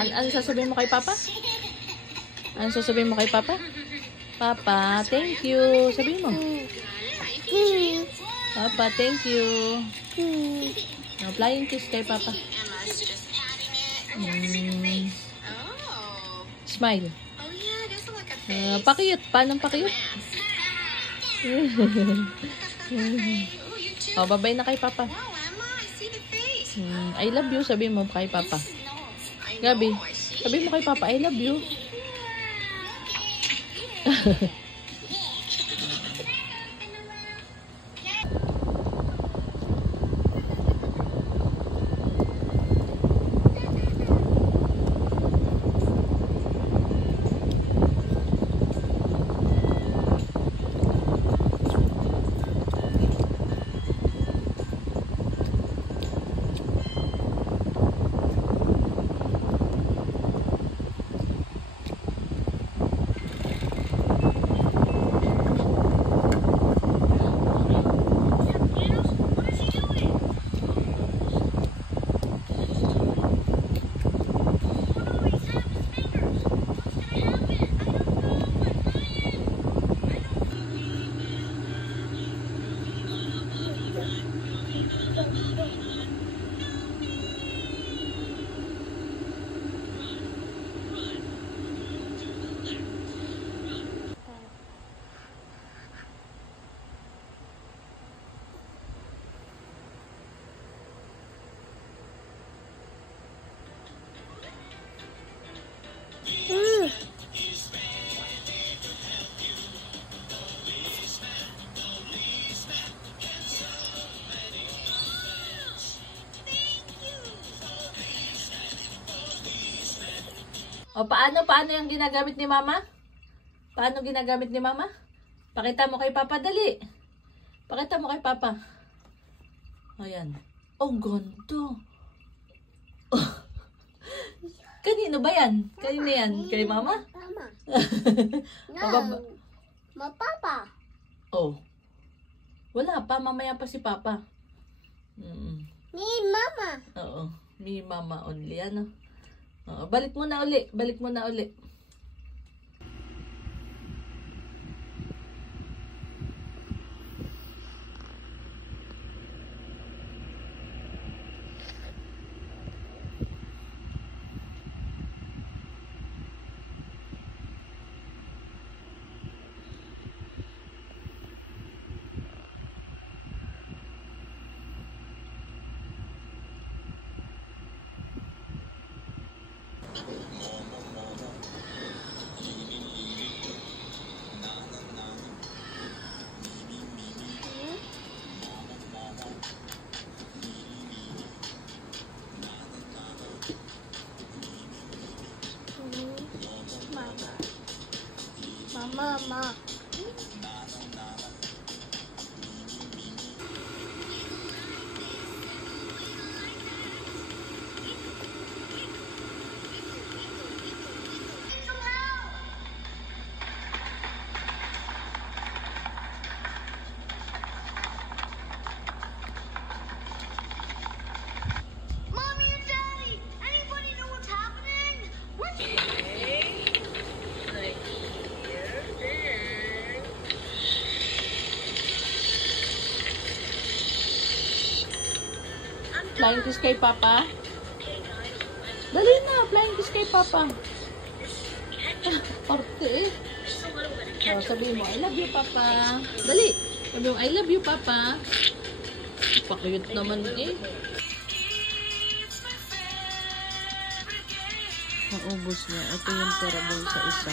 Ano sasabihin mo kay Papa? Ano sasabihin mo kay Papa? Papa, thank you. Sabihin mo. Papa, thank you. No, flying kiss kay Papa. Smile. Pakiyot. Paano pakiyot? Oh, bye-bye na kay Papa. I love you. Sabihin mo kay Papa. Gabi, sabihin mo kay Papa, I love you. O, paano yung ginagamit ni Mama? Paano ginagamit ni Mama? Pakita mo kay Papa, dali. Pakita mo kay Papa. Ayan. Oh, ganito. Oh. Kanino ba yan? Kanino yan? Kay Mama? Mama. No. Papa. Oh. Wala pa. Mamaya pa si Papa. Me, Mama. Oo. Me, Mama only. Ano? Balik mo na uli. Balik mo na uli. Mama. Flying kiss kay Papa. Dali na, flying kiss kay Papa. Parte eh. So, sabihin mo, I love you, Papa. Dali. Sabihin mo, I love you, Papa. Pakiyot naman eh. Naubos na. Ito yung pera doon sa isa.